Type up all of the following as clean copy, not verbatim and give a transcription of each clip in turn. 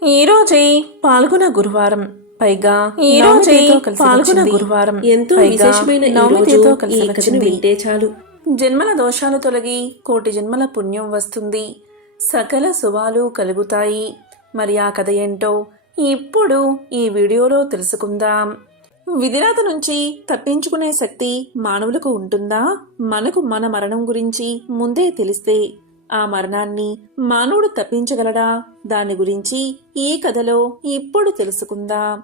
ఈరోజే పాల్గొన గురువారం, పైగా ఈరోజే పాల్గొన గురువారం, ఎంతో విశేషమైన నవమితో కలిసి ఈ కథను వింటే చాలు. జన్మల దోషాలు తొలగి కోటి జన్మల పుణ్యం వస్తుంది, సకల శుభాలు కలుగుతాయి. మరి ఆ కథ ఏంటో ఇప్పుడు ఈ వీడియోలో తెలుసుకుందాం. విధిరాత నుంచి తప్పించుకునే శక్తి మానవులకు ఉంటుందా? మనకు మన మరణం గురించి ముందే తెలిస్తే ఆ మరణాన్ని మానవుడు తప్పించగలడా? దాని గురించి ఈ కథలో ఇప్పుడు తెలుసుకుందాం.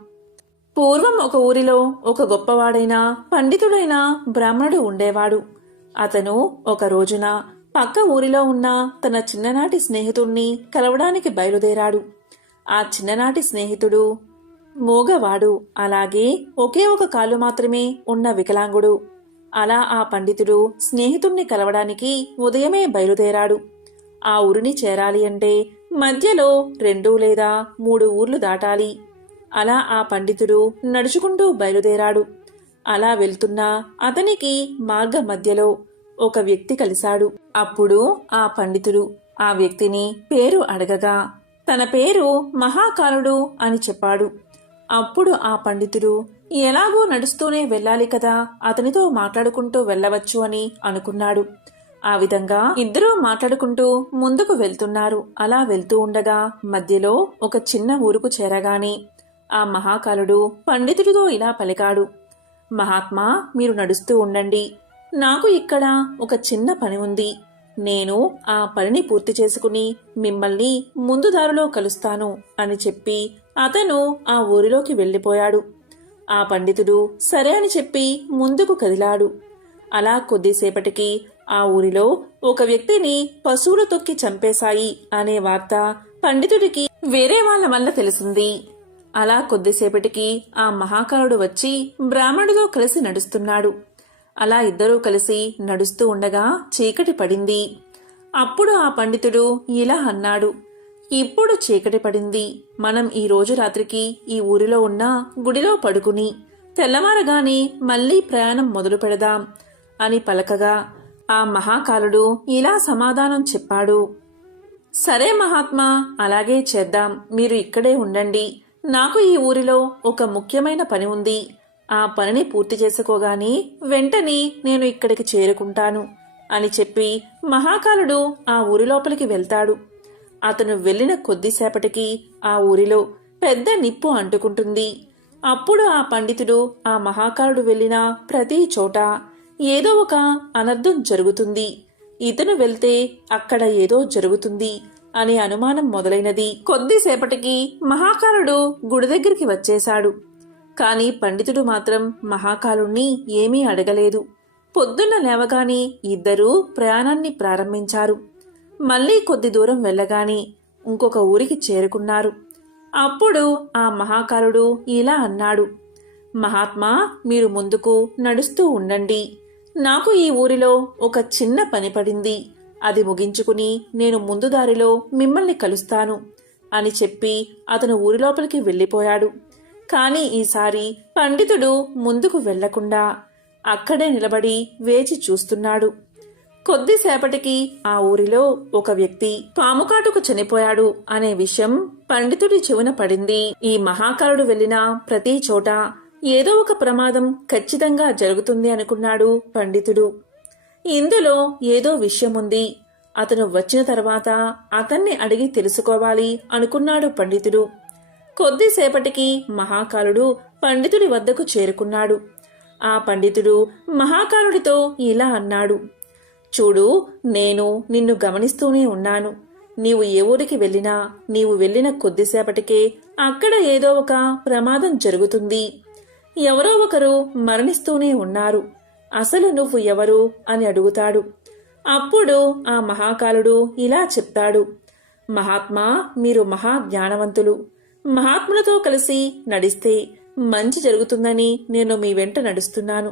పూర్వం ఒక ఊరిలో ఒక గొప్పవాడైన పండితుడైన బ్రాహ్మణుడు ఉండేవాడు. అతను ఒక రోజున పక్క ఊరిలో ఉన్న తన చిన్ననాటి స్నేహితుణ్ణి కలవడానికి బయలుదేరాడు. ఆ చిన్ననాటి స్నేహితుడు మూగవాడు, అలాగే ఒకే ఒక కాలు మాత్రమే ఉన్న వికలాంగుడు. అలా ఆ పండితుడు స్నేహితుణ్ణి కలవడానికి ఉదయమే బయలుదేరాడు. ఆ ఊరిని చేరాలి అంటే మధ్యలో 2 లేదా 3 ఊర్లు దాటాలి. అలా ఆ పండితుడు నడుచుకుంటూ బయలుదేరాడు. అలా వెళ్తున్నా అతనికి మార్గ మధ్యలో ఒక వ్యక్తి కలిశాడు. అప్పుడు ఆ పండితుడు ఆ వ్యక్తిని పేరు అడగగా తన పేరు మహాకాలుడు అని చెప్పాడు. అప్పుడు ఆ పండితుడు ఎలాగో నడుస్తూనే వెళ్ళాలి కదా, అతనితో మాట్లాడుకుంటూ వెళ్ళవచ్చు అని అనుకున్నాడు. ఆ విధంగా ఇద్దరూ మాట్లాడుకుంటూ ముందుకు వెళ్తున్నారు. అలా వెళ్తూ ఉండగా మధ్యలో ఒక చిన్న ఊరుకు చేరగానే ఆ మహాకాలుడు పండితుడితో ఇలా పలికాడు. మహాత్మా, మీరు నడుస్తూ ఉండండి, నాకు ఇక్కడ ఒక చిన్న పని ఉంది. నేను ఆ పనిని పూర్తి చేసుకుని మిమ్మల్ని ముందు దారిలో కలుస్తాను అని చెప్పి అతను ఆ ఊరిలోకి వెళ్ళిపోయాడు. ఆ పండితుడు సరే అని చెప్పి ముందుకు కదిలాడు. అలా కొద్దిసేపటికి ఆ ఊరిలో ఒక వ్యక్తిని పశువులు తొక్కి చంపేశాయి అనే వార్త పండితుడికి వేరే వాళ్ళ వల్ల తెలిసింది. అలా కొద్దిసేపటికి ఆ మహాకాలుడు వచ్చి బ్రాహ్మణుడితో కలిసి నడుస్తున్నాడు. అలా ఇద్దరూ కలిసి నడుస్తూ ఉండగా చీకటి పడింది. అప్పుడు ఆ పండితుడు ఇలా అన్నాడు, ఇప్పుడు చీకటి పడింది, మనం ఈ రోజు రాత్రికి ఈ ఊరిలో ఉన్న గుడిలో పడుకుని తెల్లవారగానే మళ్లీ ప్రయాణం మొదలు పెడదాం అని పలకగా ఆ మహాకాలుడు ఇలా సమాధానం చెప్పాడు. సరే మహాత్మా, అలాగే చేద్దాం. మీరు ఇక్కడే ఉండండి. నాకు ఈ ఊరిలో ఒక ముఖ్యమైన పని ఉంది. ఆ పనిని పూర్తి చేసుకోగానే వెంటనే నేను ఇక్కడికి చేరుకుంటాను అని చెప్పి మహాకాలుడు ఆ ఊరి లోపలికి వెళ్తాడు. అతను వెళ్లిన కొద్దిసేపటికి ఆ ఊరిలో పెద్ద నిప్పు అంటుకుంటుంది. అప్పుడు ఆ పండితుడు ఆ మహాకాలుడు వెళ్లిన ప్రతి చోట ఏదో ఒక అనర్థం జరుగుతుంది, ఇతను వెళ్తే అక్కడ ఏదో జరుగుతుంది అనే అనుమానం మొదలైనది. కొద్దిసేపటికి మహాకాలుడు గుడి దగ్గరికి వచ్చేశాడు. కాని పండితుడు మాత్రం మహాకాలుణ్ణి ఏమీ అడగలేదు. పొద్దున్న లేవగానే ఇద్దరూ ప్రయాణాన్ని ప్రారంభించారు. మళ్లీ కొద్ది దూరం వెళ్ళగానే ఇంకొక ఊరికి చేరుకున్నారు. అప్పుడు ఆ మహాకాలుడు ఇలా అన్నాడు, మహాత్మా, మీరు ముందుకు నడుస్తూ ఉండండి. నాకు ఈ ఊరిలో ఒక చిన్న పని పడింది, అది ముగించుకుని నేను ముందు దారిలో మిమ్మల్ని కలుస్తాను అని చెప్పి అతను ఊరి లోపలికి వెళ్ళిపోయాడు. కాని ఈసారి పండితుడు ముందుకు వెళ్లకుండా అక్కడే నిలబడి వేచి చూస్తున్నాడు. కొద్దిసేపటికి ఆ ఊరిలో ఒక వ్యక్తి పాముకాటుకు చనిపోయాడు అనే విషయం పండితుడి చెవున పడింది. ఈ మహాకాలుడు వెళ్లిన ప్రతి చోట ఏదో ఒక ప్రమాదం ఖచ్చితంగా జరుగుతుంది అనుకున్నాడు పండితుడు. ఇందులో ఏదో విషయముంది, అతను వచ్చిన తర్వాత అతన్ని అడిగి తెలుసుకోవాలి అనుకున్నాడు పండితుడు. కొద్దిసేపటికి మహాకాలుడు పండితుడి వద్దకు చేరుకున్నాడు. ఆ పండితుడు మహాకాలుడితో ఇలా అన్నాడు, చూడు, నేను నిన్ను గమనిస్తూనే ఉన్నాను. నీవు ఏ ఊరికి వెళ్ళినా నీవు వెళ్ళిన కొద్దిసేపటికే అక్కడ ఏదో ఒక ప్రమాదం జరుగుతుంది, ఎవరో ఒకరు మరణిస్తూనే ఉన్నారు. అసలు నువ్వు ఎవరు అని అడుగుతాడు. అప్పుడు ఆ మహాకాలుడు ఇలా చెప్తాడు, మహాత్మా, మీరు మహా జ్ఞానవంతులు. మహాత్ములతో కలిసి నడిస్తే మంచి జరుగుతుందని నేను మీ వెంట నడుస్తున్నాను.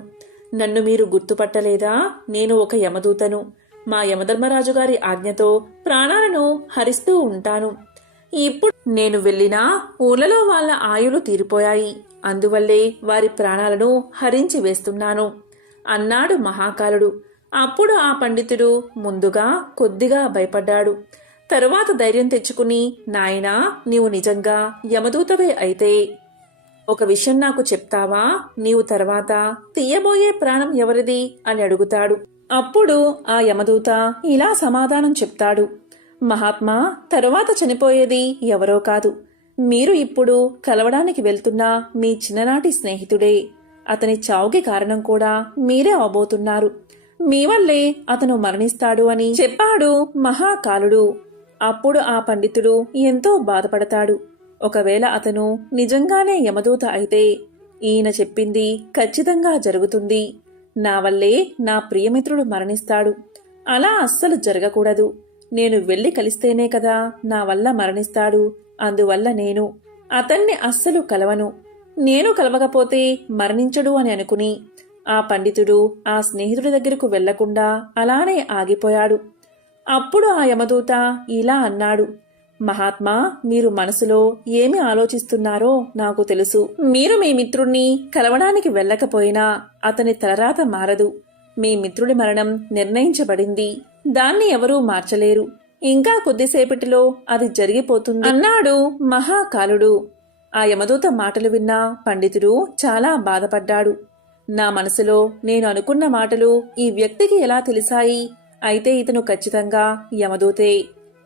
నన్ను మీరు గుర్తుపట్టలేదా? నేను ఒక యమదూతను. మా యమధర్మరాజు గారి ఆజ్ఞతో ప్రాణాలను హరిస్తూ ఉంటాను. ఇప్పుడు నేను వెళ్ళినా ఊళ్ళలో వాళ్ళ ఆయులు తీరిపోయాయి, అందువల్లే వారి ప్రాణాలను హరించి వేస్తున్నాను అన్నాడు మహాకాలుడు. అప్పుడు ఆ పండితుడు ముందుగా కొద్దిగా భయపడ్డాడు. తరువాత ధైర్యం తెచ్చుకుని, నాయనా, నీవు నిజంగా యమదూతవే అయితే ఒక విషయం నాకు చెప్తావా? నీవు తర్వాత తీయబోయే ప్రాణం ఎవరిది అని అడుగుతాడు. అప్పుడు ఆ యమదూత ఇలా సమాధానం చెప్తాడు. మహాత్మా, తరువాత చనిపోయేది ఎవరో కాదు, మీరు ఇప్పుడు కలవడానికి వెళ్తున్న మీ చిన్ననాటి స్నేహితుడే. అతని చావుకి కారణం కూడా మీరే అవబోతున్నారు. మీ వల్లే అతను మరణిస్తాడు అని చెప్పాడు మహాకాలుడు. అప్పుడు ఆ పండితుడు ఎంతో బాధపడతాడు. ఒకవేళ అతను నిజంగానే యమదూత అయితే ఈయన చెప్పింది ఖచ్చితంగా జరుగుతుంది. నా వల్లే నా ప్రియమిత్రుడు మరణిస్తాడు. అలా అస్సలు జరగకూడదు. నేను వెళ్లి కలిస్తేనే కదా నా వల్ల మరణిస్తాడు. అందువల్ల నేను అతన్ని అస్సలు కలవను. నేను కలవకపోతే మరణించడు అని అనుకుని ఆ పండితుడు ఆ స్నేహితుడి దగ్గరకు వెళ్లకుండా అలానే ఆగిపోయాడు. అప్పుడు ఆ యమదూత ఇలా అన్నాడు. మహాత్మా, మీరు మనసులో ఏమి ఆలోచిస్తున్నారో నాకు తెలుసు. మీరు మీ మిత్రుణ్ణి కలవడానికి వెళ్ళకపోయినా అతని తలరాత మారదు. మీ మిత్రుడి మరణం నిర్ణయించబడింది. దాన్ని ఎవరూ మార్చలేరు. ఇంకా కొద్దిసేపటిలో అది జరిగిపోతుంది అన్నాడు మహాకాలుడు. ఆ యమదూత మాటలు విన్న పండితుడు చాలా బాధపడ్డాడు. నా మనసులో నేను అనుకున్న మాటలు ఈ వ్యక్తికి ఎలా తెలిసాయి? అయితే ఇతను ఖచ్చితంగా యమదూతే.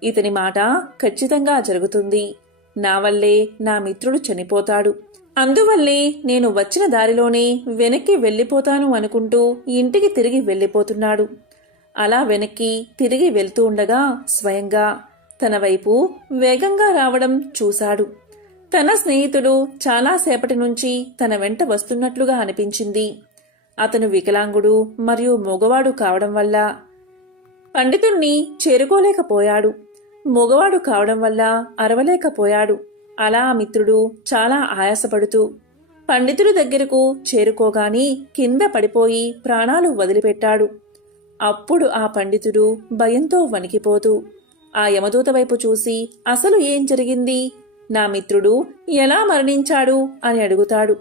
ఇతని మాట ఖచ్చితంగా జరుగుతుంది. నా వల్లే నా మిత్రుడు చనిపోతాడు. అందువల్లే నేను వచ్చిన దారిలోనే వెనక్కి వెళ్లిపోతాను అనుకుంటూ ఇంటికి తిరిగి వెళ్లిపోతున్నాడు. అలా వెనక్కి తిరిగి వెళ్తూ ఉండగా స్వయంగా తన వైపు వేగంగా రావడం చూశాడు. తన స్నేహితుడు చాలాసేపటి నుంచి తన వెంట వస్తున్నట్లుగా అనిపించింది. అతను వికలాంగుడు మరియు మగవాడు కావడం వల్ల పండితుణ్ణి చేరుకోలేకపోయాడు. మగవాడు కావడం వల్ల అరవలేకపోయాడు. అలా ఆ మిత్రుడు చాలా ఆయాసపడుతూ పండితుడి దగ్గరకు చేరుకోగాని కింద పడిపోయి ప్రాణాలు వదిలిపెట్టాడు. అప్పుడు ఆ పండితుడు భయంతో వణికిపోతూ ఆ యమదూత వైపు చూసి, అసలు ఏం జరిగింది? నా మిత్రుడు ఎలా మరణించాడు అని అడుగుతాడు.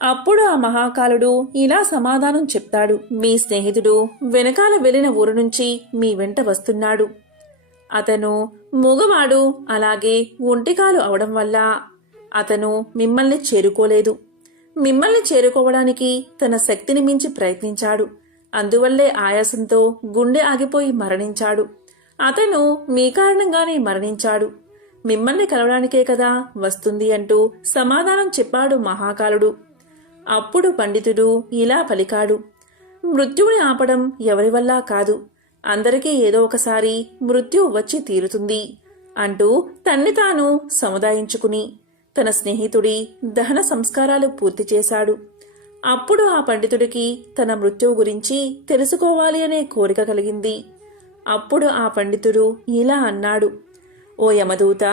అప్పుడు ఆ మహాకాలుడు ఇలా సమాధానం చెప్తాడు. మీ స్నేహితుడు వెనకాల వెళ్లిన ఊరు నుంచి మీ వెంట వస్తున్నాడు. అతను మూగవాడు, అలాగే ఒంటికాలు అవడం వల్ల అతను మిమ్మల్ని చేరుకోలేదు. మిమ్మల్ని చేరుకోవడానికి తన శక్తిని మించి ప్రయత్నించాడు. అందువల్లే ఆయాసంతో గుండె ఆగిపోయి మరణించాడు. అతను మీ కారణంగానే మరణించాడు. మిమ్మల్ని కలవడానికే కదా వస్తుంది అంటూ సమాధానం చెప్పాడు మహాకాలుడు. అప్పుడు పండితుడు ఇలా పలికాడు. మృత్యువుని ఆపడం ఎవరి వల్ల కాదు. అందరికీ ఏదో ఒకసారి మృత్యు వచ్చి తీరుతుంది అంటూ తన్ని తాను సముదాయించుకుని తన స్నేహితుడి దహన సంస్కారాలు పూర్తి చేశాడు. అప్పుడు ఆ పండితుడికి తన మృత్యువు గురించి తెలుసుకోవాలి అనే కోరిక కలిగింది. అప్పుడు ఆ పండితుడు ఇలా అన్నాడు. ఓ యమదూత,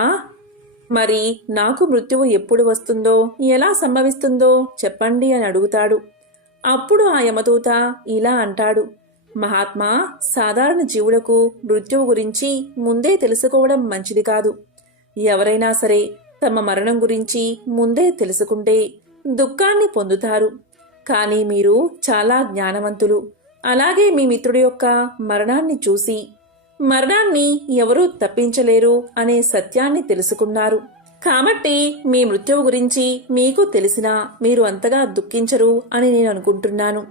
మరి నాకు మృత్యువు ఎప్పుడు వస్తుందో, ఎలా సంభవిస్తుందో చెప్పండి అని అడుగుతాడు. అప్పుడు ఆ యమదూత ఇలా అంటాడు. మహాత్మా, సాధారణ జీవులకు మృత్యువు గురించి ముందే తెలుసుకోవడం మంచిది కాదు. ఎవరైనా సరే తమ మరణం గురించి ముందే తెలుసుకుంటే దుఃఖాన్ని పొందుతారు. కానీ మీరు చాలా జ్ఞానవంతులు. అలాగే మీ మిత్రుడి యొక్క మరణాన్ని చూసి మరణాన్ని ఎవరూ తప్పించలేరు అనే సత్యాన్ని తెలుసుకున్నారు. కాబట్టి మీ మృత్యువు గురించి మీకు తెలిసినా మీరు అంతగా దుఃఖించరు అని నేను అనుకుంటున్నాను.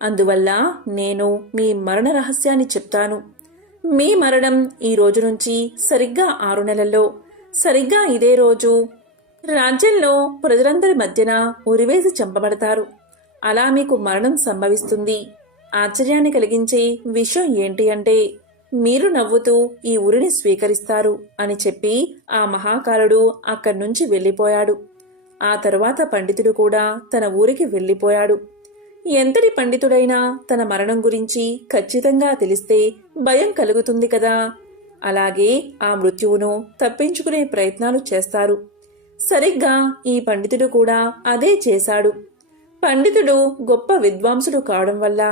అందువల్ల నేను మీ మరణ రహస్యాన్ని చెప్తాను. మీ మరణం ఈ రోజు నుంచి సరిగ్గా 6 నెలల్లో సరిగ్గా ఇదే రోజు రాజ్యంలో ప్రజలందరి మధ్యన ఉరివేసి చంపబడతారు. అలా మీకు మరణం సంభవిస్తుంది. ఆశ్చర్యాన్ని కలిగించే విషయం ఏంటి అంటే మీరు నవ్వుతూ ఈ ఉరిని స్వీకరిస్తారు అని చెప్పి ఆ మహాకాలుడు అక్కడి నుంచి వెళ్లిపోయాడు. ఆ తరువాత పండితుడు కూడా తన ఊరికి వెళ్లిపోయాడు. ఎంతటి పండితుడైనా తన మరణం గురించి ఖచ్చితంగా తెలిస్తే భయం కలుగుతుంది కదా. అలాగే ఆ మృత్యువును తప్పించుకునే ప్రయత్నాలు చేస్తారు. సరిగ్గా ఈ పండితుడు కూడా అదే చేశాడు. పండితుడు గొప్ప విద్వాంసుడు కావడం వల్ల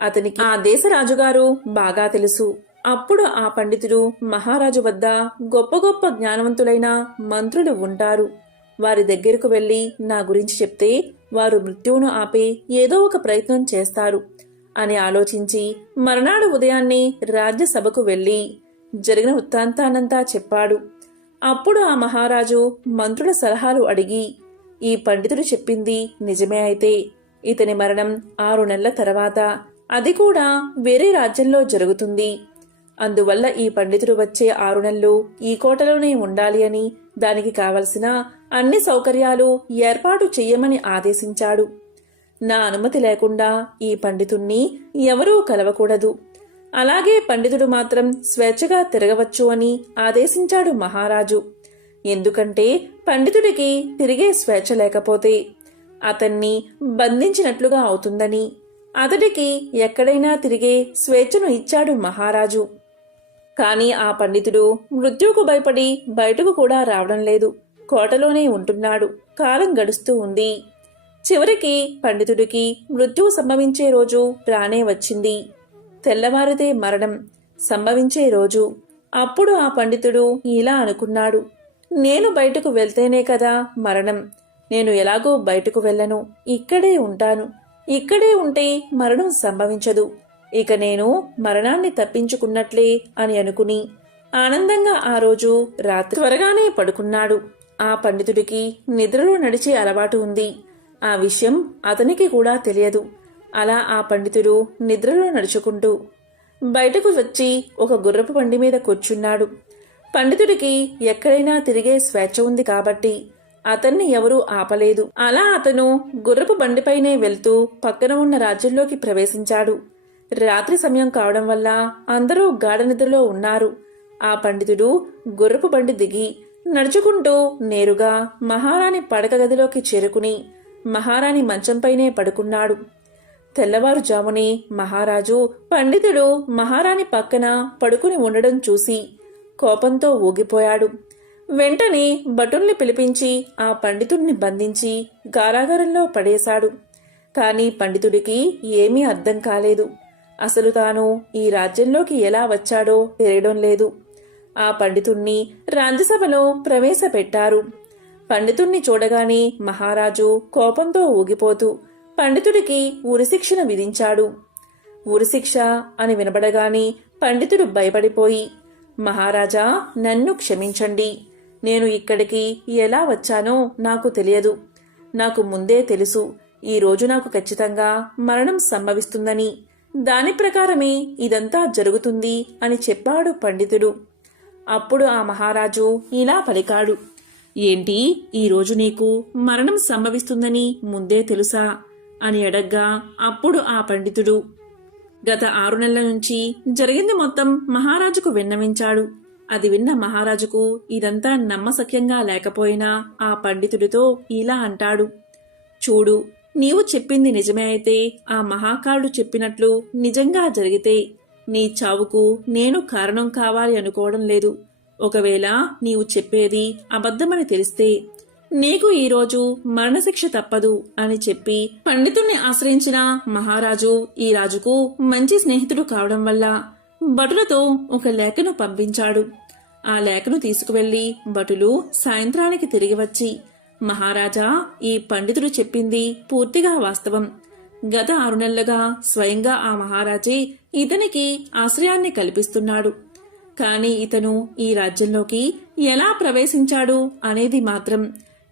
అతనికి ఆ దేశ రాజుగారు బాగా తెలుసు. అప్పుడు ఆ పండితుడు మహారాజు వద్ద గొప్ప గొప్ప జ్ఞానవంతులైన మంత్రులు ఉంటారు. వారి దగ్గరకు వెళ్లి నా గురించి చెప్తే వారు మృత్యువును ఆపే ఏదో ఒక ప్రయత్నం చేస్తారు అని ఆలోచించి మర్నాడు ఉదయాన్నే రాజ్యసభకు వెళ్లి జరిగిన వృత్తాంతానంతా చెప్పాడు. అప్పుడు ఆ మహారాజు మంత్రుల సలహాలు అడిగి, ఈ పండితుడు చెప్పింది నిజమే అయితే ఇతని మరణం 6 నెలల తర్వాత, అది కూడా వేరే రాజ్యంలో జరుగుతుంది. అందువల్ల ఈ పండితుడు వచ్చే 6 నెలలు ఈ కోటలోనే ఉండాలి అని, దానికి కావలసిన అన్ని సౌకర్యాలు ఏర్పాటు చెయ్యమని ఆదేశించాడు. నా అనుమతి లేకుండా ఈ పండితుణ్ణి ఎవరూ కలవకూడదు. అలాగే పండితుడు మాత్రం స్వేచ్ఛగా తిరగవచ్చు అని ఆదేశించాడు మహారాజు. ఎందుకంటే పండితుడికి తిరిగే స్వేచ్ఛ లేకపోతే అతన్ని బంధించినట్లుగా అవుతుందని, అతడికి ఎక్కడైనా తిరిగే స్వేచ్ఛను ఇచ్చాడు మహారాజు. కాని ఆ పండితుడు మృత్యువుకు భయపడి బయటకు కూడా రావడం లేదు. కోటలోనే ఉంటున్నాడు. కాలం గడుస్తూ ఉంది. చివరికి పండితుడికి మృత్యువు సంభవించే రోజు రానే వచ్చింది. తెల్లవారితే మరణం సంభవించే రోజు. అప్పుడు ఆ పండితుడు ఇలా అనుకున్నాడు, నేను బయటకు వెళ్తేనే కదా మరణం. నేను ఎలాగో బయటకు వెళ్ళను, ఇక్కడే ఉంటాను. ఇక్కడే ఉంటే మరణం సంభవించదు. ఇక నేను మరణాన్ని తప్పించుకున్నట్లే అని అనుకుని ఆనందంగా ఆ రోజు రాత్రి త్వరగానే పడుకున్నాడు. ఆ పండితుడికి నిద్రలో నడిచే అలవాటు ఉంది. ఆ విషయం అతనికి కూడా తెలియదు. అలా ఆ పండితుడు నిద్రలో నడుచుకుంటూ బయటకు వచ్చి ఒక గుర్రపు బండి మీద కూర్చున్నాడు. పండితుడికి ఎక్కడైనా తిరిగే స్వేచ్ఛ ఉంది కాబట్టి అతన్ని ఎవరూ ఆపలేదు. అలా అతను గుర్రపు బండిపైనే వెళ్తూ పక్కన ఉన్న రాజ్యంలోకి ప్రవేశించాడు. రాత్రి సమయం కావడం వల్ల అందరూ గాఢ నిద్రలో ఉన్నారు. ఆ పండితుడు గుర్రపు బండి దిగి నడుచుకుంటూ నేరుగా మహారాణి పడక గదిలోకి చేరుకుని మహారాణి మంచంపైనే పడుకున్నాడు. తెల్లవారుజామునే మహారాజు పండితుడు మహారాణి పక్కన పడుకుని ఉండడం చూసి కోపంతో ఊగిపోయాడు. వెంటనే భటుల్ని పిలిపించి ఆ పండితుడిని బంధించి కారాగారంలో పడేశాడు. కాని పండితుడికి ఏమీ అర్థం కాలేదు. అసలు తాను ఈ రాజ్యంలోకి ఎలా వచ్చాడో తెలియడం లేదు. ఆ పండితుణ్ణి రాజ్యసభలో ప్రవేశపెట్టారు. పండితుణ్ణి చూడగానే మహారాజు కోపంతో ఊగిపోతూ పండితుడికి ఉరిశిక్షను విధించాడు. ఉరిశిక్ష అని వినబడగానే పండితుడు భయపడిపోయి, మహారాజా, నన్ను క్షమించండి. నేను ఇక్కడికి ఎలా వచ్చానో నాకు తెలియదు. నాకు ముందే తెలుసు ఈ రోజు నాకు ఖచ్చితంగా మరణం సంభవిస్తుందని. దాని ప్రకారమే ఇదంతా జరుగుతుంది అని చెప్పాడు పండితుడు. అప్పుడు ఆ మహారాజు ఇలా పలికాడు, ఏంటి, ఈరోజు నీకు మరణం సంభవిస్తుందని ముందే తెలుసా అని అడగ్గా అప్పుడు ఆ పండితుడు గత 6 నెలల నుంచి జరిగింది మొత్తం మహారాజుకు విన్నవించాడు. అది విన్న మహారాజుకు ఇదంతా నమ్మశక్యంగా లేకపోయినా ఆ పండితుడితో ఇలా అంటాడు, చూడు, నీవు చెప్పింది నిజమే అయితే, ఆ మహాకారుడు చెప్పినట్లు నిజంగా జరిగితే నీ చావుకు నేను కారణం కావాలి అనుకోవడం లేదు. ఒకవేళ నీవు చెప్పేది అబద్ధమని తెలిస్తే నీకు ఈరోజు మరణశిక్ష తప్పదు అని చెప్పి పండితుణ్ణి ఆశ్రయించిన మహారాజు ఈ రాజుకు మంచి స్నేహితుడు కావడం వల్ల భటులతో ఒక లేఖను పంపించాడు. ఆ లేఖను తీసుకువెళ్లి భటులు సాయంత్రానికి తిరిగి వచ్చి, మహారాజా, ఈ పండితుడు చెప్పింది పూర్తిగా వాస్తవం. గత 6 నెలలుగా స్వయంగా ఆ మహారాజే ఇతనికి ఆశ్రయాన్ని కల్పిస్తున్నాడు. కాని ఇతను ఈ రాజ్యంలోకి ఎలా ప్రవేశించాడు అనేది మాత్రం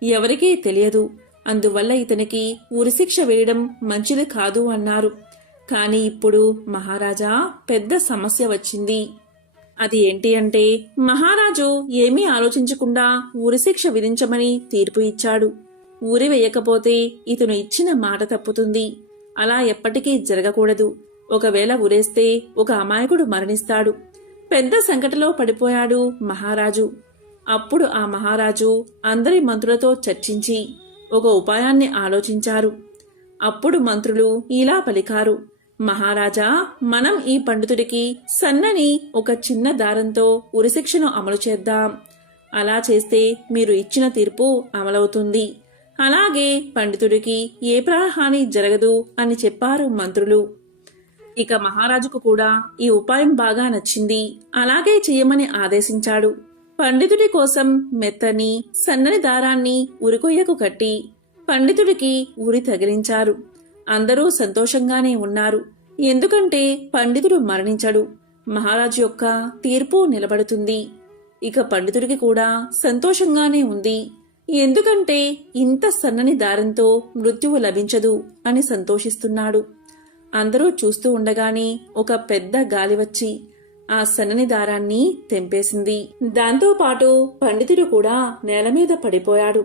ఎవరికీ తెలియదు. అందువల్ల ఇతనికి ఉరిశిక్ష వేయడం మంచిది కాదు అన్నారు. కాని ఇప్పుడు మహారాజా, పెద్ద సమస్య వచ్చింది. అది ఏంటి అంటే, మహారాజు ఏమీ ఆలోచించకుండా ఉరిశిక్ష విధించమని తీర్పు ఇచ్చాడు. ఉరి వేయకపోతే ఇతను ఇచ్చిన మాట తప్పుతుంది. అలా ఎప్పటికీ జరగకూడదు. ఒకవేళ ఉరేస్తే ఒక అమాయకుడు మరణిస్తాడు. పెద్ద సంకటలో పడిపోయాడు మహారాజు. అప్పుడు ఆ మహారాజు అందరి మంత్రులతో చర్చించి ఒక ఉపాయాన్ని ఆలోచించారు. అప్పుడు మంత్రులు ఇలా పలికారు, మహారాజా, మనం ఈ పండితుడికి సన్నని ఒక చిన్న దారంతో ఉరిశిక్షను అమలు చేద్దాం. అలా చేస్తే మీరు ఇచ్చిన తీర్పు అమలవుతుంది. అలాగే పండితుడికి ఏ ప్రాణహాని జరగదు అని చెప్పారు మంత్రులు. ఇక మహారాజుకు కూడా ఈ ఉపాయం బాగా నచ్చింది. అలాగే చెయ్యమని ఆదేశించాడు. పండితుడి కోసం మెత్తని సన్నని దారాన్ని ఉరికొయ్యకు కట్టి పండితుడికి ఉరి తగిలించారు. అందరూ సంతోషంగానే ఉన్నారు. ఎందుకంటే పండితుడు మరణించడు. మహారాజు యొక్క తీర్పు నిలబడుతుంది. ఇక పండితుడికి కూడా సంతోషంగానే ఉంది. ఎందుకంటే ఇంత సన్నని దారంతో మృత్యువు లభించదు అని సంతోషిస్తున్నాడు. అందరూ చూస్తూ ఉండగానే ఒక పెద్ద గాలి వచ్చి ఆ సన్నని దారాన్ని తెంపేసింది. దాంతోపాటు పండితుడు కూడా నేల మీద పడిపోయాడు.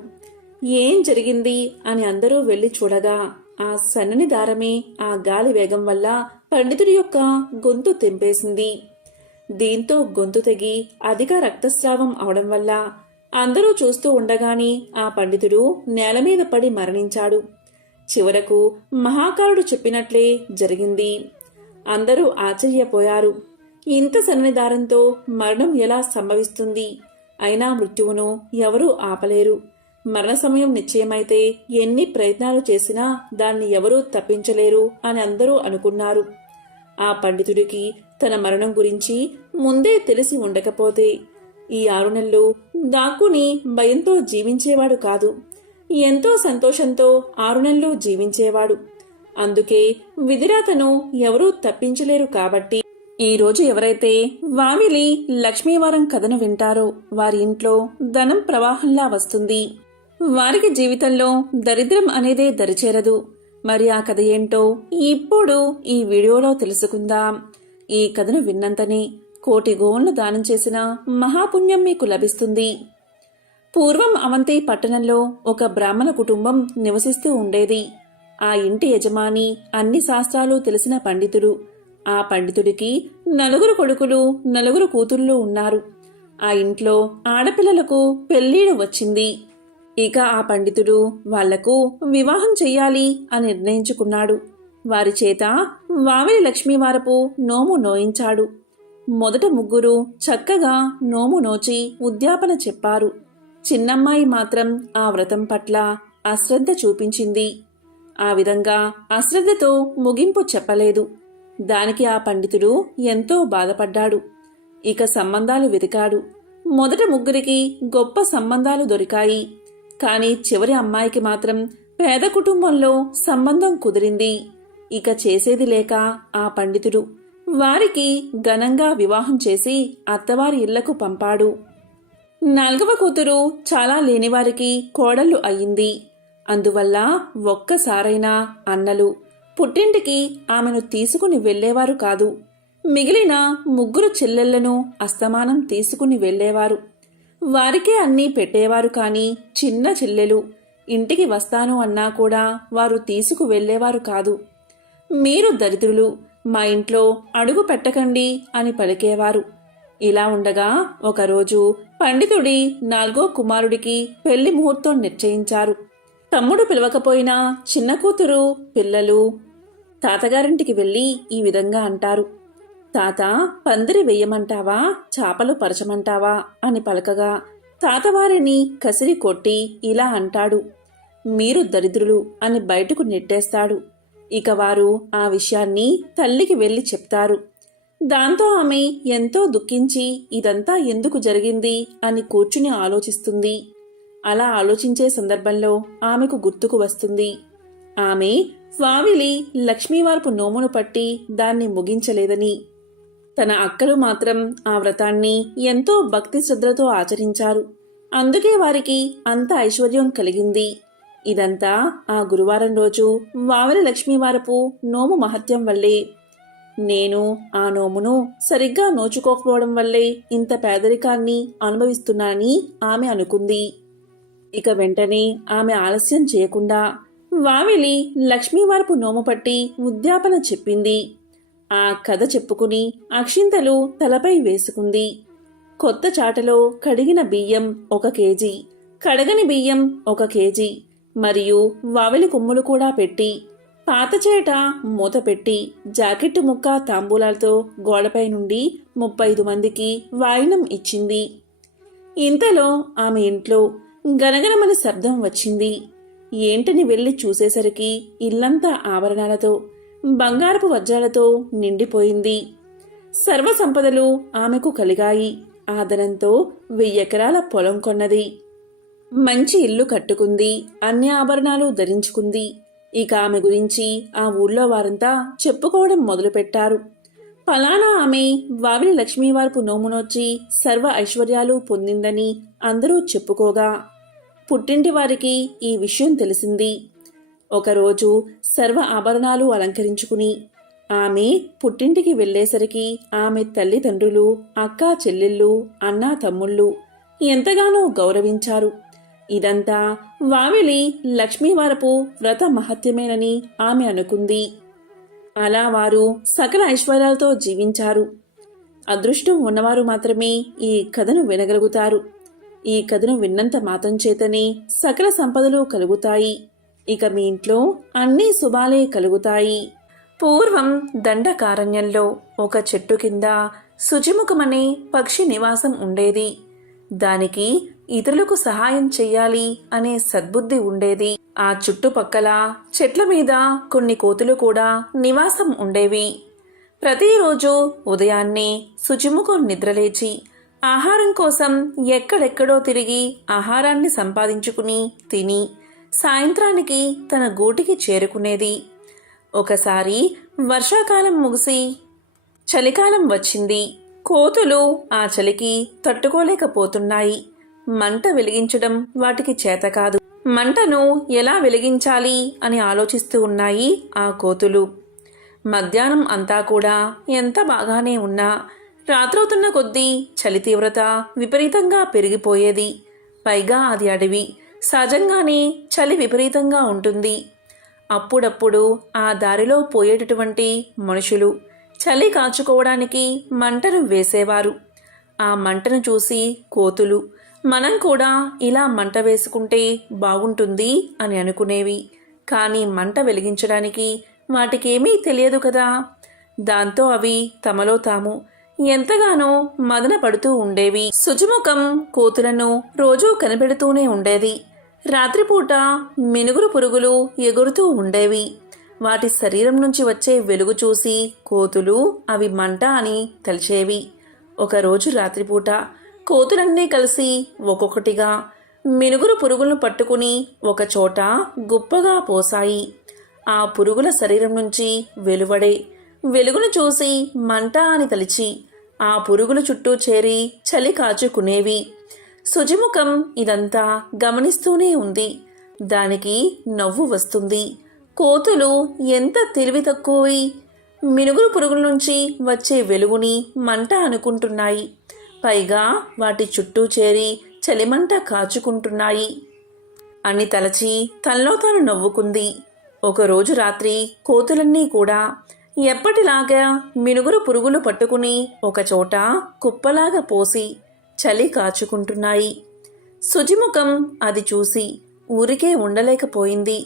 ఏం జరిగింది అని అందరూ వెళ్లి చూడగా ఆ సన్నని దారమే ఆ గాలి వేగం వల్ల పండితుడి యొక్క గొంతు తెంపేసింది. దీంతో గొంతు తెగి అధిక రక్తస్రావం అవడం వల్ల అందరూ చూస్తూ ఉండగానే ఆ పండితుడు నేల మీద పడి మరణించాడు. చివరకు మహాకారుడు చెప్పినట్లే జరిగింది. అందరూ ఆశ్చర్యపోయారు. ఇంత సన్నని దారంతో మరణం ఎలా సంభవిస్తుంది? అయినా మృత్యువును ఎవరూ ఆపలేరు. మరణ సమయం నిశ్చయమైతే ఎన్ని ప్రయత్నాలు చేసినా దాన్ని ఎవరూ తప్పించలేరు అని అందరూ అనుకున్నారు. ఆ పండితుడికి తన మరణం గురించి ముందే తెలిసి ఉండకపోతే ఈ 6 నెలలు దాక్కుని భయంతో జీవించేవాడు కాదు. ఎంతో సంతోషంతో 6 నెలలు జీవించేవాడు. అందుకే విధిరాతను ఎవరూ తప్పించలేరు. కాబట్టి ఈ రోజు ఎవరైతే వావిలి లక్ష్మీవారం కథను వింటారో వారి ఇంట్లో ధనం ప్రవాహంలా వస్తుంది. వారికి జీవితంలో దరిద్రం అనేదే దరిచేరదు. మరి ఆ కథ ఏంటో ఇప్పుడు ఈ వీడియోలో తెలుసుకుందాం. ఈ కథను విన్నంతనే 1,000,000 గోవులను దానం చేసిన మహాపుణ్యం మీకు లభిస్తుంది. పూర్వం అవంతి పట్టణంలో ఒక బ్రాహ్మణ కుటుంబం నివసిస్తూ ఉండేది. ఆ ఇంటి యజమాని అన్ని శాస్త్రాలు తెలిసిన పండితుడు. ఆ పండితుడికి 4 కొడుకులు 4 కూతుళ్ళు ఉన్నారు. ఆ ఇంట్లో ఆడపిల్లలకు పెళ్లిడు వచ్చింది. ఇక ఆ పండితుడు వాళ్లకు వివాహం చెయ్యాలి అని నిర్ణయించుకున్నాడు. వారి చేత వావిలి లక్ష్మీవారపు నోము నోయించాడు. మొదట 3 చక్కగా నోము నోచి ఉద్యాపన చెప్పారు. చిన్నమ్మాయి మాత్రం ఆ వ్రతం పట్ల అశ్రద్ధ చూపించింది. ఆ విధంగా అశ్రద్ధతో ముగింపు చెప్పలేదు. దానికి ఆ పండితుడు ఎంతో బాధపడ్డాడు. ఇక సంబంధాలు వెతికాడు. మొదట 3కి గొప్ప సంబంధాలు దొరికాయి. కాని చివరి అమ్మాయికి మాత్రం పేద కుటుంబంలో సంబంధం కుదిరింది. ఇక చేసేది లేక ఆ పండితుడు వారికి ఘనంగా వివాహం చేసి అత్తవారి ఇళ్లకు పంపాడు. 4వ కూతురు చాలా లేనివారికి కోడళ్ళు అయ్యింది. అందువల్ల ఒక్కసారైనా అన్నలు పుట్టింటికి ఆమెను తీసుకుని వెళ్లేవారు కాదు. మిగిలిన 3 చెల్లెళ్లను అస్తమానం తీసుకుని వెళ్లేవారు. వారికే అన్నీ పెట్టేవారు. కాని చిన్న చెల్లెలు ఇంటికి వస్తాను అన్నా కూడా వారు తీసుకు వెళ్లేవారు కాదు. మీరు దరిద్రులు, మా ఇంట్లో అడుగు పెట్టకండి అని పలికేవారు. ఇలా ఉండగా ఒకరోజు పండితుడి 4వ కుమారుడికి పెళ్లి ముహూర్తం నిశ్చయించారు. తమ్ముడు పిలవకపోయినా చిన్న కూతురు పిల్లలు తాతగారింటికి వెళ్లి ఈ విధంగా అంటారు. తాత, పందిరి వెయ్యమంటావా, చాపలు పరచమంటావా అని పలకగా తాతవారిని కసిరి కొట్టి ఇలా అంటాడు. మీరు దరిద్రులు అని బయటకు నెట్టేస్తాడు. ఇక వారు ఆ విషయాన్ని తల్లికి వెళ్లి చెప్తారు. దాంతో ఆమె ఎంతో దుఃఖించి ఇదంతా ఎందుకు జరిగింది అని కూర్చుని ఆలోచిస్తుంది. అలా ఆలోచించే సందర్భంలో ఆమెకు గుర్తుకు వస్తుంది. ఆమె వావిలి లక్ష్మీవారపు నోమును పట్టి దాన్ని ముగించలేదని. తన అక్కలు మాత్రం ఆ వ్రతాన్ని ఎంతో భక్తి శ్రద్ధలతో ఆచరించారు. అందుకే వారికి అంత ఐశ్వర్యం కలిగింది. ఇదంతా ఆ గురువారం రోజు వావిలి లక్ష్మీవారపు నోము మహత్యం వల్లే. నేను ఆ నోమును సరిగ్గా నోచుకోకపోవడం వల్లే ఇంత పేదరికాన్ని అనుభవిస్తున్నానని ఆమె అనుకుంది. ఇక వెంటనే ఆమె ఆలస్యం చేయకుండా వావిలి లక్ష్మీవారపు నోము పట్టి ఉద్యాపన చెప్పింది. ఆ కథ చెప్పుకుని అక్షింతలు తలపై వేసుకుంది. కొత్త చాటలో కడిగిన బియ్యం 1 కేజీ, కడగని బియ్యం 1 కేజీ మరియు వావిలి కొమ్ములు కూడా పెట్టి పాతచేట మూత పెట్టి జాకెట్టు ముక్క తాంబూలాలతో గోడపై నుండి 35 మందికి వాయినం ఇచ్చింది. ఇంతలో ఆమె ఇంట్లో గనగనమని శబ్దం వచ్చింది. ఏంటని వెళ్లి చూసేసరికి ఇల్లంతా ఆభరణాలతో బంగారపు వజ్రాలతో నిండిపోయింది. సర్వసంపదలు ఆమెకు కలిగాయి. ఆ ధనంతో 1000 ఎకరాల పొలం కొన్నది. మంచి ఇల్లు కట్టుకుంది. అన్ని ఆభరణాలు ధరించుకుంది. ఇక ఆమె గురించి ఆ ఊళ్ళో వారంతా చెప్పుకోవడం మొదలుపెట్టారు. ఫలానా ఆమె వావిలి లక్ష్మీవారపు నోమునొచ్చి సర్వ ఐశ్వర్యాలు పొందిందని అందరూ చెప్పుకోగా పుట్టింటి వారికి ఈ విషయం తెలిసింది. ఒకరోజు సర్వ ఆభరణాలు అలంకరించుకుని ఆమె పుట్టింటికి వెళ్ళేసరికి ఆమె తల్లిదండ్రులు, అక్కా చెల్లెళ్ళు, అన్నా తమ్ముళ్ళు ఎంతగానో గౌరవించారు. ఇదంతా వావిలి లక్ష్మీవారపు వ్రత మహత్యమేనని ఆమె అనుకుంది. అలా వారు సకల ఐశ్వర్యాలతో జీవించారు. అదృష్టం ఉన్నవారు మాత్రమే ఈ కథను వినగలుగుతారు. ఈ కథను విన్నంత మాత్రం చేతనే సకల సంపదలు కలుగుతాయి. ఇక మీ ఇంట్లో అన్ని శుభాలే కలుగుతాయి. పూర్వం దండకారణ్యంలో ఒక చెట్టు కింద శుచిముఖమనే పక్షి నివాసం ఉండేది. దానికి ఇతరులకు సహాయం చెయ్యాలి అనే సద్బుద్ధి ఉండేది. ఆ చుట్టుపక్కల చెట్ల మీద కొన్ని కోతులు కూడా నివాసం ఉండేవి. ప్రతిరోజు ఉదయాన్నే శుచిముఖం నిద్రలేచి ఆహారం కోసం ఎక్కడెక్కడో తిరిగి ఆహారాన్ని సంపాదించుకుని తిని సాయంత్రానికి తన గూటికి చేరుకునేది. ఒకసారి వర్షాకాలం ముగిసి చలికాలం వచ్చింది. కోతులు ఆ చలికి తట్టుకోలేకపోతున్నాయి. మంట వెలిగించడం వాటికి చేతకాదు. మంటను ఎలా వెలిగించాలి అని ఆలోచిస్తూ ఉన్నాయి ఆ కోతులు. మధ్యాహ్నం అంతా కూడా ఎంత బాగానే ఉన్నా రాత్రవుతున్న కొద్దీ చలి తీవ్రత విపరీతంగా పెరిగిపోయేది. పైగా అది అడవి, సహజంగానే చలి విపరీతంగా ఉంటుంది. అప్పుడప్పుడు ఆ దారిలో పోయేటటువంటి మనుషులు చలి కాచుకోవడానికి మంటను వేసేవారు. ఆ మంటను చూసి కోతులు మనం కూడా ఇలా మంట వేసుకుంటే బాగుంటుంది అని అనుకునేవి. కానీ మంట వెలిగించడానికి వాటికేమీ తెలియదు కదా. దాంతో అవి తమలో తాము ఎంతగానో మదన పడుతూ ఉండేవి. శుచిముఖం కోతులను రోజూ కనిపెడుతూనే ఉండేది. రాత్రిపూట మినుగురు పురుగులు ఎగురుతూ ఉండేవి. వాటి శరీరం నుంచి వచ్చే వెలుగు చూసి కోతులు అవి మంట అని తలిచేవి. ఒకరోజు రాత్రిపూట కోతులన్నీ కలిసి ఒక్కొక్కటిగా మినుగురు పురుగులను పట్టుకుని ఒకచోట గుప్పగా పోసాయి. ఆ పురుగుల శరీరం నుంచి వెలువడే వెలుగును చూసి మంట అని తలిచి ఆ పురుగుల చుట్టూ చేరి చలి కాచుకునేవి. శుచిముఖం ఇదంతా గమనిస్తూనే ఉంది. దానికి నవ్వు వస్తుంది. కోతులు ఎంత తెలివి తక్కువవి, మినుగురు పురుగుల నుంచి వచ్చే వెలుగుని మంట అనుకుంటున్నాయి. పైగా వాటి చుట్టూ చేరి చలిమంట కాచుకుంటున్నాయి అని తలచి తనలో తాను నవ్వుకుంది. ఒకరోజు రాత్రి కోతులన్నీ కూడా ఎప్పటిలాగా మినుగురు పురుగులు పట్టుకుని ఒకచోట కుప్పలాగా పోసి చలి కాచుకుంటున్నాయి. శుచిముఖం అది చూసి ఊరికే ఉండలేకపోయింది.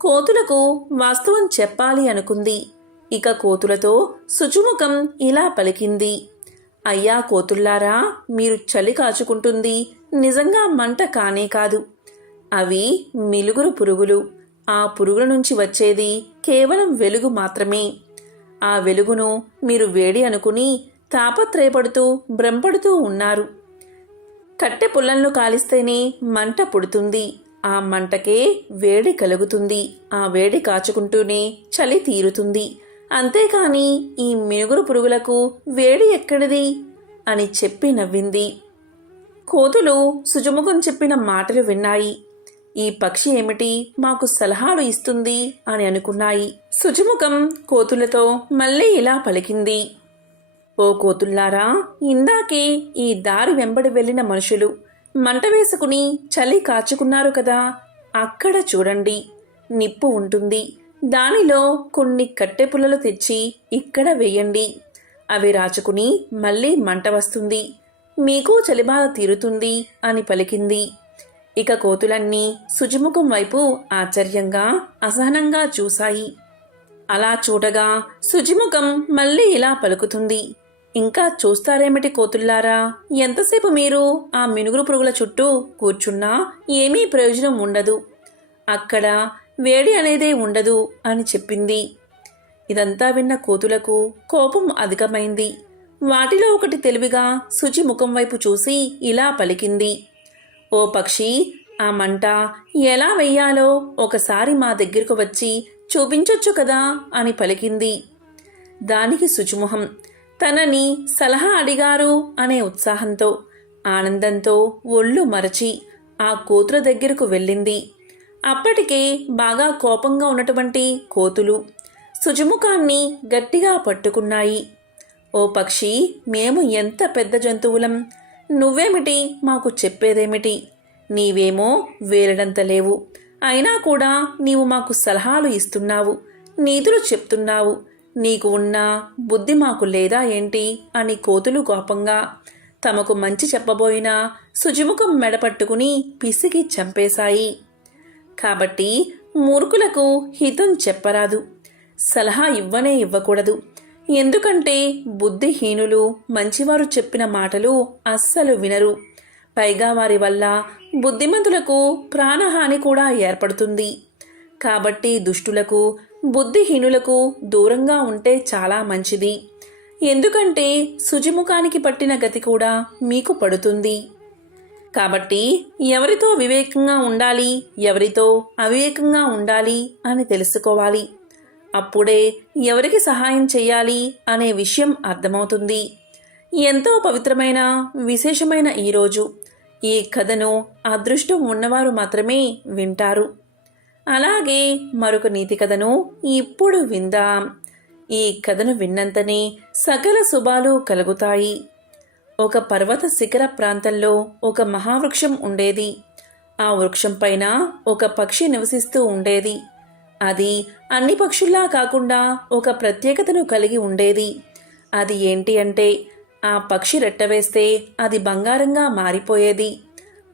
కోతులకు వాస్తవం చెప్పాలి అనుకుంది. ఇక కోతులతో శుచిముఖం ఇలా పలికింది. అయ్యా కోతుల్లారా, మీరు చలి కాచుకుంటుంది నిజంగా మంట కానే కాదు. అవి మిలుగురు పురుగులు. ఆ పురుగుల నుంచి వచ్చేది కేవలం వెలుగు మాత్రమే. ఆ వెలుగును మీరు వేడి అనుకుని తాపత్రయపడుతూ భ్రమపడుతూ ఉన్నారు. కట్టె పుల్లలను కాలిస్తేనే మంట పుడుతుంది. ఆ మంటకే వేడి కలుగుతుంది. ఆ వేడి కాచుకుంటూనే చలి తీరుతుంది. అంతేకాని ఈ మినుగురు పురుగులకు వేడి ఎక్కడిది అని చెప్పి నవ్వింది. కోతులు శుచిముఖం చెప్పిన మాటలు విన్నాయి. ఈ పక్షి ఏమిటి మాకు సలహాలు ఇస్తుంది అని అనుకున్నాయి. శుచిముఖం కోతులతో మళ్ళీ ఇలా పలికింది. ఓ కోతుల్లారా, ఇందాకే ఈ దారి వెంబడి వెళ్ళిన మనుషులు మంట వేసుకుని చలి కాచుకున్నారు కదా, అక్కడ చూడండి నిప్పు ఉంటుంది. దానిలో కొన్ని కట్టె పుల్లలు తెచ్చి ఇక్కడ వేయండి. అవి రాచుకుని మళ్ళీ మంట వస్తుంది. మీకు చలిబాధ తీరుతుంది అని పలికింది. ఇక కోతులన్నీ శుచిముఖం వైపు ఆశ్చర్యంగా అసహనంగా చూశాయి. అలా చూడగా శుచిముఖం మళ్ళీ ఇలా పలుకుతుంది. ఇంకా చూస్తారేమిటి కోతుల్లారా, ఎంతసేపు మీరు ఆ మినుగురు పురుగుల చుట్టూ కూర్చున్నా ఏమీ ప్రయోజనం ఉండదు. అక్కడ వేడి అనేదే ఉండదు అని చెప్పింది. ఇదంతా విన్న కోతులకు కోపం అధికమైంది. వాటిలో ఒకటి తెలివిగా శుచిముఖం వైపు చూసి ఇలా పలికింది. ఓ పక్షి, ఆ మంట ఎలా వెయ్యాలో ఒకసారి మా దగ్గరకు వచ్చి చూపించొచ్చు కదా అని పలికింది. దానికి శుచిముఖం, తనని సలహా అడిగారు అనే ఉత్సాహంతో, ఆనందంతో ఒళ్ళు మరచి ఆ కోతుల దగ్గరకు వెళ్ళింది. అప్పటికే బాగా కోపంగా ఉన్నటువంటి కోతులు సుజముఖాన్ని గట్టిగా పట్టుకున్నాయి. ఓ పక్షి, మేము ఎంత పెద్ద జంతువులం, నువ్వేమిటి మాకు చెప్పేదేమిటి? నీవేమో వేలడంత లేవు, అయినా కూడా నీవు మాకు సలహాలు ఇస్తున్నావు, నీతులు చెప్తున్నావు, నీకు ఉన్న బుద్ధి మాకు లేదా ఏంటి అని కోతులు కోపంగా తమకు మంచి చెప్పబోయినా సుజముఖం మెడపట్టుకుని పిసికి చంపేశాయి. కాబట్టి మూర్ఖులకు హితం చెప్పరాదు, సలహా ఇవ్వనే ఇవ్వకూడదు. ఎందుకంటే బుద్ధిహీనులు మంచివారు చెప్పిన మాటలు అస్సలు వినరు. పైగా వారి వల్ల బుద్ధిమంతులకు ప్రాణహాని కూడా ఏర్పడుతుంది. కాబట్టి దుష్టులకు, బుద్ధిహీనులకు దూరంగా ఉంటే చాలా మంచిది. ఎందుకంటే సుజిముఖానికి పట్టిన గతి కూడా మీకు పడుతుంది. కాబట్టి ఎవరితో వివేకంగా ఉండాలి, ఎవరితో అవివేకంగా ఉండాలి అని తెలుసుకోవాలి. అప్పుడే ఎవరికి సహాయం చేయాలి అనే విషయం అర్థమవుతుంది. ఎంతో పవిత్రమైన విశేషమైన ఈరోజు ఈ కథను అదృష్టం ఉన్నవారు మాత్రమే వింటారు. అలాగే మరొక నీతి కథను ఇప్పుడు విందాం. ఈ కథను విన్నంతనే సకల శుభాలు కలుగుతాయి. ఒక పర్వత శిఖర ప్రాంతంలో ఒక మహావృక్షం ఉండేది. ఆ వృక్షం పైన ఒక పక్షి నివసిస్తూ ఉండేది. అది అన్ని పక్షుల్లా కాకుండా ఒక ప్రత్యేకతను కలిగి ఉండేది. అది ఏంటి అంటే, ఆ పక్షి రెట్టవేస్తే అది బంగారంగా మారిపోయేది.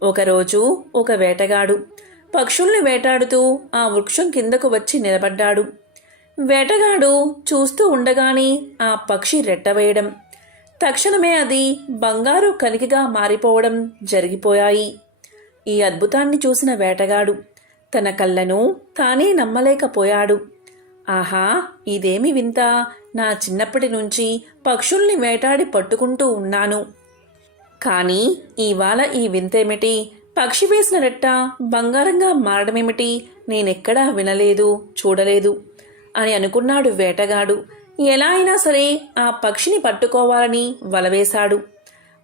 ఒకరోజు ఒక వేటగాడు పక్షుల్ని వేటాడుతూ ఆ వృక్షం కిందకు వచ్చి నిలబడ్డాడు. వేటగాడు చూస్తూ ఉండగానే ఆ పక్షి రెట్టవేయడం, తక్షణమే అది బంగారు కణికగా మారిపోవడం జరిగిపోయాయి. ఈ అద్భుతాన్ని చూసిన వేటగాడు తన కళ్ళను తానే నమ్మలేకపోయాడు. ఆహా, ఇదేమి వింత! నా చిన్నప్పటి నుంచి పక్షుల్ని వేటాడి పట్టుకుంటూ ఉన్నాను, కానీ ఇవాళ ఈ వింతేమిటి? పక్షి వేసిన రెట్ట బంగారంగా మారడమేమిటి? నేనెక్కడా వినలేదు, చూడలేదు అని అనుకున్నాడు వేటగాడు. ఎలా అయినా సరే ఆ పక్షిని పట్టుకోవాలని వలవేశాడు.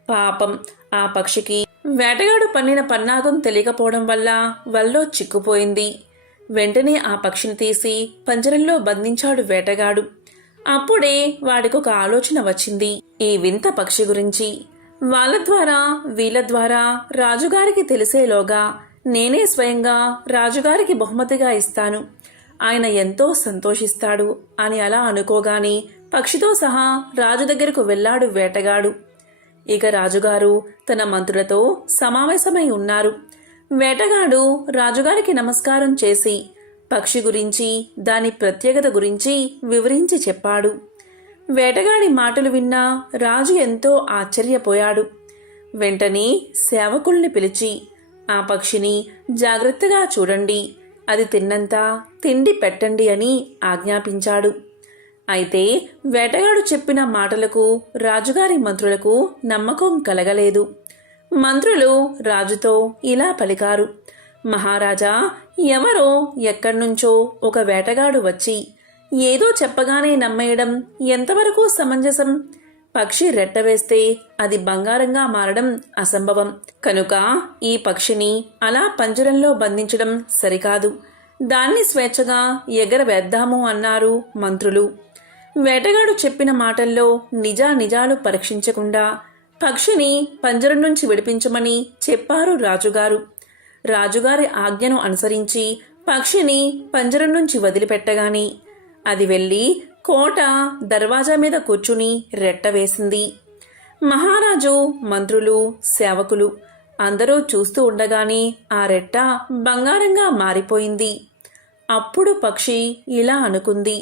పాపం, ఆ పక్షికి వేటగాడు పన్నిన పన్నాగం తెలియకపోవడం వల్ల వల్లో చిక్కుపోయింది. వెంటనే ఆ పక్షిని తీసి పంజరంలో బంధించాడు వేటగాడు. అప్పుడే వాడికొక ఆలోచన వచ్చింది ఈ వింత పక్షి గురించి. వాళ్ళ ద్వారా వీళ్ళ ద్వారా రాజుగారికి తెలిసేలోగా నేనే స్వయంగా రాజుగారికి బహుమతిగా ఇస్తాను, ఆయన ఎంతో సంతోషిస్తాడు అని అలా అనుకోగానే పక్షితో సహా రాజు దగ్గరకు వెళ్ళాడు వేటగాడు. ఇక రాజుగారు తన మంత్రులతో సమావేశమై ఉన్నారు. వేటగాడు రాజుగారికి నమస్కారం చేసి పక్షి గురించి, దాని ప్రత్యేకత గురించి వివరించి చెప్పాడు. వేటగాడి మాటలు విన్న రాజు ఎంతో ఆశ్చర్యపోయాడు. వెంటనే సేవకుల్ని పిలిచి ఆ పక్షిని జాగ్రత్తగా చూడండి, అది తిన్నంత తిండి పెట్టండి అని ఆజ్ఞాపించాడు. అయితే వేటగాడు చెప్పిన మాటలకు రాజుగారి మంత్రులకు నమ్మకం కలగలేదు. మంత్రులు రాజుతో ఇలా పలికారు: మహారాజా, ఎవరో ఎక్కడ్నుంచో ఒక వేటగాడు వచ్చి ఏదో చెప్పగానే నమ్మేయడం ఎంతవరకు సమంజసం? పక్షి రెట్టవేస్తే అది బంగారంగా మారడం అసంభవం. కనుక ఈ పక్షిని అలా పంజరంలో బంధించడం సరికాదు, దాన్ని స్వేచ్ఛగా ఎగరవేద్దాము అన్నారు మంత్రులు. వేటగాడు చెప్పిన మాటల్లో నిజానిజాలు పరీక్షించకుండా పక్షిని పంజరం నుంచి విడిపించమని చెప్పారు రాజుగారు. రాజుగారి ఆజ్ఞను అనుసరించి పక్షిని పంజరం నుంచి వదిలిపెట్టగాని అది వెళ్ళి కోట దర్వాజా మీద కూర్చుని రెట్టవేసింది. మహారాజు, మంత్రులు, సేవకులు అందరూ చూస్తూ ఉండగానే ఆ రెట్ట బంగారంగా మారిపోయింది. అప్పుడు పక్షి ఇలా అనుకుంది: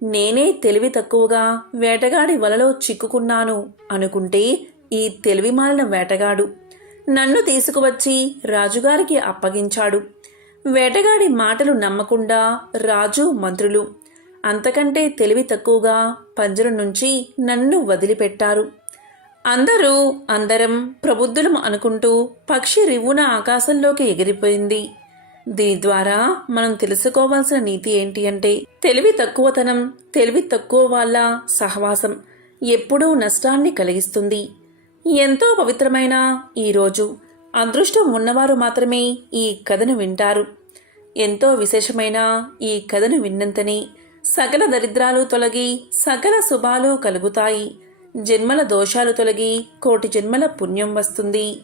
నేనే తెలివి తక్కువగా వేటగాడి వలలో చిక్కుకున్నాను అనుకుంటే ఈ తెలివి మాలిన వేటగాడు నన్ను తీసుకువచ్చి రాజుగారికి అప్పగించాడు. వేటగాడి మాటలు నమ్మకుండా రాజు, మంత్రులు అంతకంటే తెలివి తక్కువగా పంజరం నుంచి నన్ను వదిలిపెట్టారు. అందరం ప్రబుద్ధులం అనుకుంటూ పక్షి రివ్వున ఆకాశంలోకి ఎగిరిపోయింది. దీని ద్వారా మనం తెలుసుకోవాల్సిన నీతి ఏంటి అంటే, తెలివి తక్కువ వాళ్ళ సహవాసం ఎప్పుడూ నష్టాన్ని కలిగిస్తుంది. ఎంతో పవిత్రమైన ఈరోజు అదృష్టం ఉన్నవారు మాత్రమే ఈ కథను వింటారు. ఎంతో విశేషమైన ఈ కథను విన్నంతనే సకల దరిద్రాలు తొలగి సకల శుభాలు కలుగుతాయి. జన్మల దోషాలు తొలగి కోటి జన్మల పుణ్యం వస్తుంది.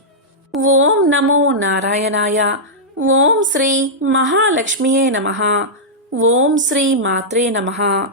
ఓం నమో నారాయణాయ. ఓం శ్రీ మహాలక్ష్మియే నమః. ఓం శ్రీ మాత్రే నమః.